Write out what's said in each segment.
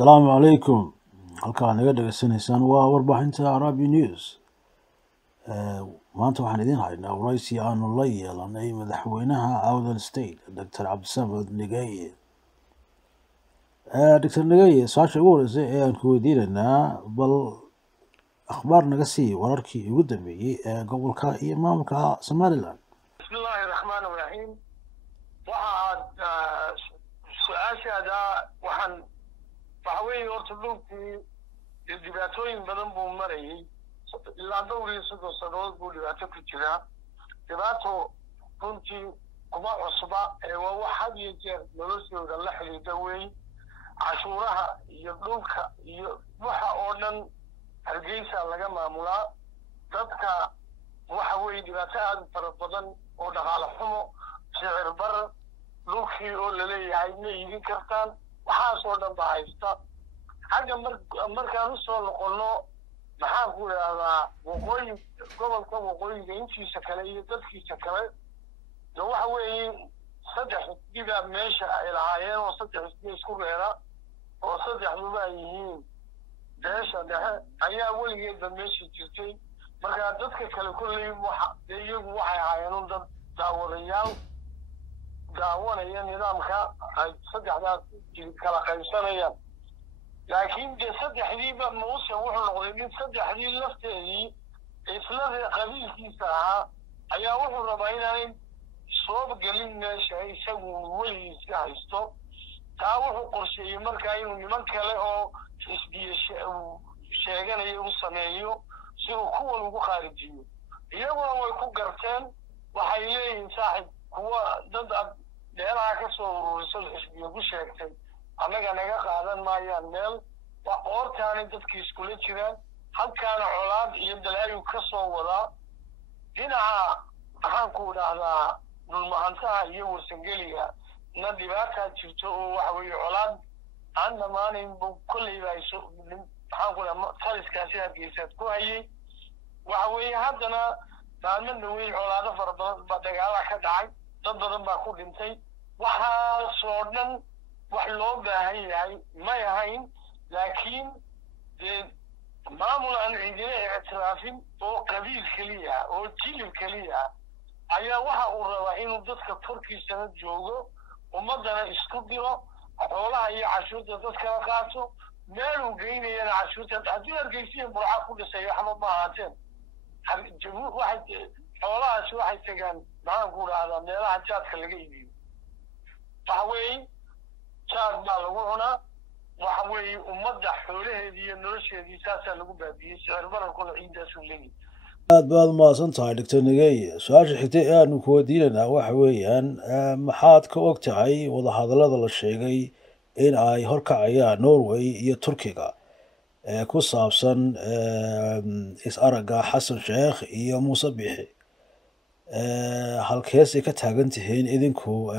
السلام عليكم. halkaan naga dhageysanaysaan waa warbaahinta Arabi News. maanta waxaan idin haynaa waraysi aanu la yeelanay madaxweynaha Awdal State Dr. Cabdisamed Nigeye. Dr. Nigeye, su'aasha ugu horeysa ee aan ku weydiinaynaa bal akhbaar naga sii wararkii ugu dambeeyay ee gobolka iyo maamulka Somaliland. Bismillahir Rahmanir Rahim. Su'aashaada waxaan waxawey horta dhulkii dhibaatooyin badan buu marayay ilaa dhowr iyo soddon sannadood buu dhibaato ku jiraa. Dhibaato runtii kuma cusba waa wax had iyo jeer noloshooda la xidhiidha wey. Cashuuraha iyo dhulka iyo waxa oo dhan Hargeysa laga maamulaa. Dadka waxa wey dhibaato aad fara badan oo dhaqaale xumo, sicir barar, dhulkii oo la leeyahay ma iibin kartaan, waxaas oo dhan baa haysta. Xagga markaan usoo noqono maxaan ku idhahdaa waqooyi gobolka waqooyiga intiisa kale iyo dadkiisa kale waxa weeye saddex xisbiba meesha ay lahaayeen oo saddex xisbi isku reera oo saddexduba ay yihiin beesha dhexe ayaa weligeedba meesha jirtay. marka dadka kale kolley iyagu waxay ahaayeen dad daawadayaal daawanaya nidaamka ay saddexdaas kala qaybsanayaan. laakiin dee saddexdiiba muuse wuxuu noqday nin saddexdii lafteedii isla qabiilkiisa ahaa ayaa wuxuu rabaa inaanay soo gelin meesha isagu weligiiska haysto. taa wuxuu qorsheeyey markaa inuu niman kale oo xisbiye sheeganaya u sameeyo si uu kuwan ugu qaarijiyo. iyaguna way ku garteen, waxay leeyihiin saaxib kuwa dad meelaha ka soo ururisay xisbiye ku sheegtay annaga naga qaadan maayaan meel qoortaanay dadkii iskula jiraan. halkaana colaad iyo dalaayu ka soo wadaa. dhinaca maxaan ku idhaahdaa dhulmahantaha iyo warsangeliga na dhibaataa jirto oo waxa weeye colaad aan dhammaanayn bu kolleyba maxaan ku idhaha taliskaasi Hargeysaad ku hayay. waxa weeye haddana maalmo dhaweyn colaado fara badan baa dagaala ka dhacay, dad badan baa ku dhintay. waxaasoo dhan wax loo baahan yahay may ahayn, laakiin dee maamul aan cidina ictiraafin oo qabiil keliya oo jilib keliya ayaa waxa uu rabaa inuu dadka korkiisana joogo, ummadana isku diro, xoolaha iyo cashuurta dadkala qaato, meel uu geynayana cashuurta haddii Hargeysa burca ku dhisay waxba ma ahaateen. xoolahaasi waxay tagaan maxaan ku idhahdaa meelaha jaadka laga iibiyo. waxa weeye jaad baa lagu cunaa, waxa weeye ummadda xoolaheedii iyo nolosheedii saasaa lagu baabiyey. sicir bararkuna ciidaasuu leeyahay. aad baad umahadsan tahay Dr. Nigeye. su-aasha xigtay ee aanu ku weydiinaynaa waxa weeyaan maxaad ka og tahay wadahadallada la sheegay in ay horkacayaan Norway iyo Turkiga ee ku saabsan is-aragga Xasan Sheekh iyo Muuse Biixi? halkeesay ka taagan tihiin idinku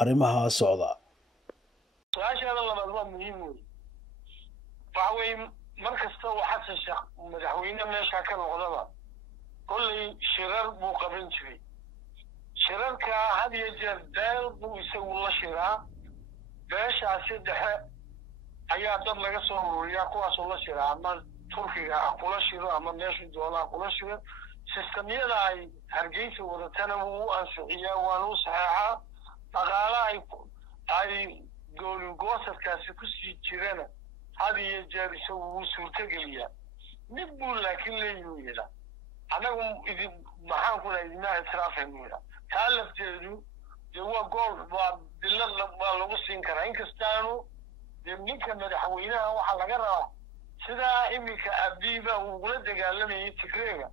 arrimaha socda? su-aashaada labaad waa muhiim wey. waxa weeye mar kasta oo Xasan Sheekh madaxweyne meesha ka noqdaba kolley shirar buu qaban jiray. shirarka had iyo jeer beel buu isagu la shiraa. beeshaasi dhexe ayaa dad laga soo ururiyaa, kuwaasoo la shiraa ama Turkiga kula shiro ama meeshu doonaa kula shiro. sistamyada ay Hargeysa wadatana wuu ansixiyaa, waana u saxeexaa. dhaqaalaha ay goolgoosadkaasi ku sii jirana had iyo jeer isagu wuu suurtogeliyaa. mid buu laakiin leeyihida annagu maxaan ku dhahay idinaa ictiraafaynuida. taa lafteedu dee waa gool waa dillad baa lagu siin karaa. inkastaanu dee ninka madaxweynaha waxaa laga rabaa sidaa iminka abiiba uu ugula dagaalamayay Tigreega,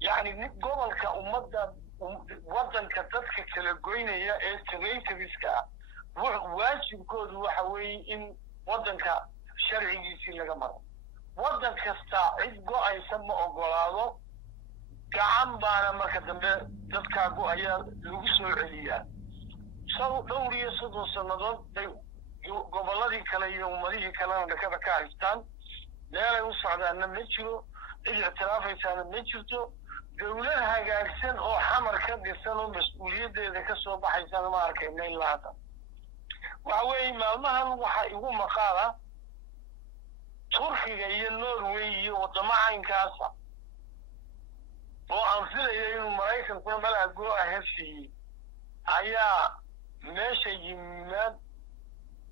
yacni gobolka ummadda waddanka dadka kala goynaya ee territoriska waajibkoodu waxa weeye in waddanka sharcigiisii laga maro. waddan kasta cid go-aysa ma ogolaado, gacan baana marka dambe dadkaa go-aya lagu soo celiyaa. dhowr iyo soddon sannadood bay gobolladii kale iyo ummadihii kalena dhakada ka haystaan. meelay u socdaanna ma jiro, cid ictiraafaysaana ma jirto. dawlad hagaagsan oo xamar ka dhisan oo mas-uuliyaddeeda ka soo baxaysana ma arkayna ilaa hadda. وحوي مالمهن وحا يقول مقالة تركيا هي النرويج وطمعين كاسة وأنفذ إلى المرايكن كل ما لقوا هسي أيا ماشي يمين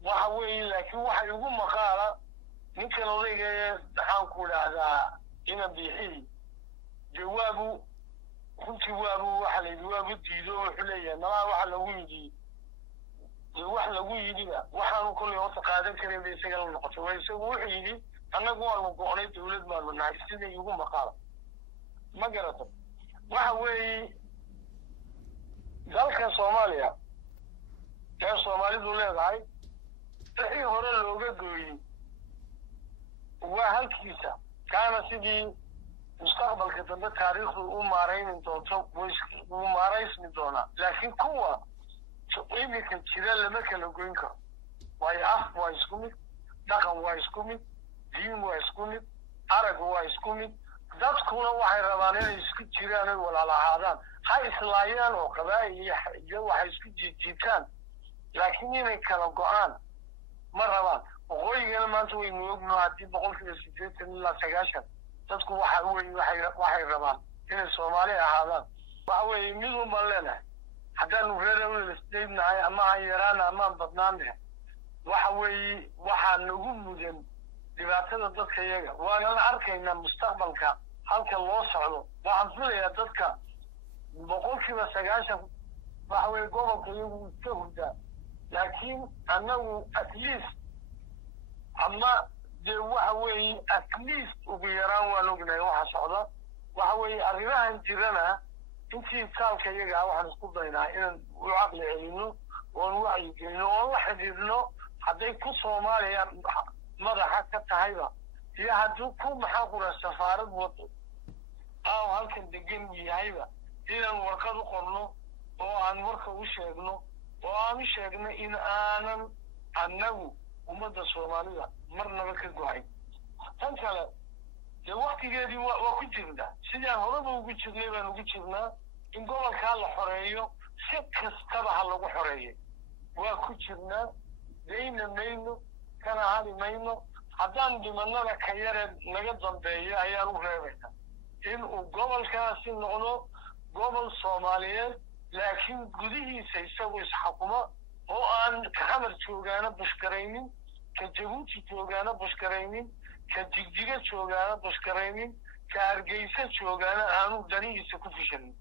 وحوي لكن وحا يقول مقالة ممكن أضيق حنقول هذا إنا بيحي جوابه كنت جوابه وحلي جوابه ديدو وحليا نرى وحلا ويدي وحلا ويدي وحنا كل يوم تقادم كريم بيسجل النقطة ويسوي وحيدي أنا قوى المقاولة تولد ما لنا سيدي يقول مقالة ما قرأته وحوي ذلك صوماليا كان صومالي دولة هاي تحي هورا لوجا قوي وهل كيسا كان سيدي مستقبل كتنده تاريخ ومارين من دونتو وماريس من دونا لكن قوة إيمي كنتيرا لما كانوا قوينكا واي أخ واي سكومي دقن واي سكومي دين واي سكومي عرق واي سكومي داد كونا waxay rabaan inay isku jiraan wala lahaadaan hay islaayaan oo qabaayay iyo waxay isku jiitaan laakiin inay kala go'aan ma rabaan qoyigana maanta way noogno hadii 180 ilaa 90 dadku waxay rabaan inay Soomaali ahaadaan waxa weey mid u malena hadaan reerawil isteednahay ama yaraan ama badnaanay waxa weey waxa nagu mudan dibaatada dadka iyaga waana la arkaynaa mustaqbalka halka loo socdo waxaan filayaa dadka 90% waxa weey gobolka iyagu ka hurda laakiin anagu at least ama de waxa weey at least ugu yaraan waan ognahay waxa socda waxa weey arrimahan jirana intii kaalka iyaga waxaan isku daynaa inaan u caqli celino oo wacyi gelino oo la xidhiidhno hadday ku Soomaaliya madaxa ka tahayba iyo hadduu ku maxaa qura safaarad wado oo halkan degan yahayba inaan warqad u qorno oo aan warka u sheegno oo aan sheegno in aanan annagu ummadda Soomaalida marnaba ka go'ay tan kale de waqtigeedii waa ku jirnaa sidaan horeba ugu jirnay baan ugu jirnaa in gobolka la xoreeyo si kastaba ha lagu xoreeyo waa ku jirnaa deyna mayno kana hadi mayno haddaan dhimanada ka yare naga dambeeyo ayaan u reebaynaa in uu gobolkaasi noqdo gobol Soomaaliyeed laakiin gudihiisa isagu isxakumo oo aan xamar joogaana bushkaraynin ka Jabuuti joogaana bushkaraynin ka Jigjiga joogaana bushkaraynin ka Hargeysa joogaana aanu danihiisa ku fishanin